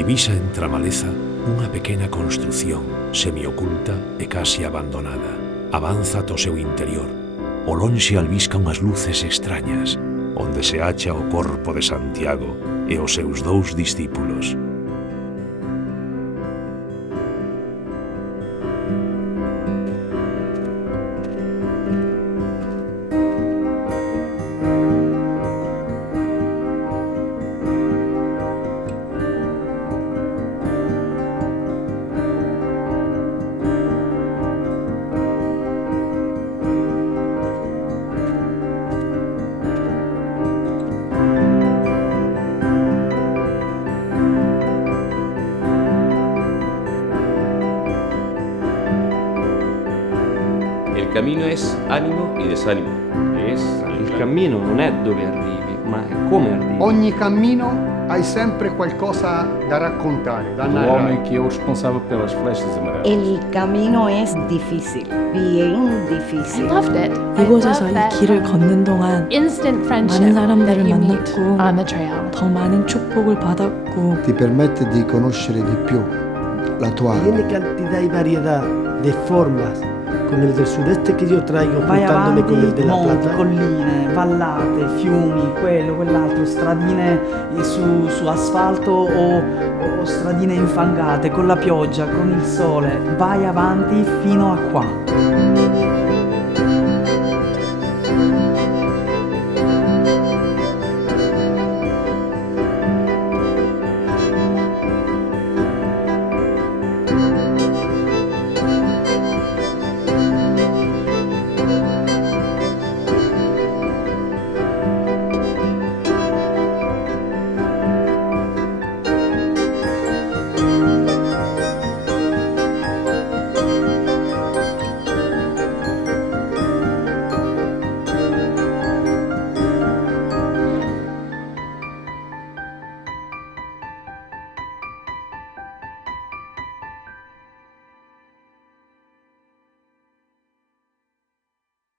Divisa entre a maleza unha pequena construción semioculta e casi abandonada. Avanza ata o seu interior. O lonxe albisca unhas luces extrañas, onde se acha o corpo de Santiago e os seus 2 discípulos. Il cammino es animo e desánimo. Il cammino non è dove arrivi, ma è come arrivi. Ogni cammino hai sempre qualcosa da raccontare, da O narrare. homem que é o responsável pelas flechas amarelas. El camino es difícil, bien difícil. I loved it. 이곳에서 I 이 loved 길을 that, 걷는 동안 instant friendship 많은 사람들을 that you meet 만났고 on the trail. 더 많은 축복을 받았고 ti permette di conoscere di più la tua Tiene alma. cantidad y variedad de formas, con el del sureste que yo traigo Vai juntándome avanti, con el de la monti, plata. colline, vallate, fiumi, quello, quell'altro, stradine su asfalto o stradine infangate, con la pioggia, con il sole. Vai avanti fino a qua.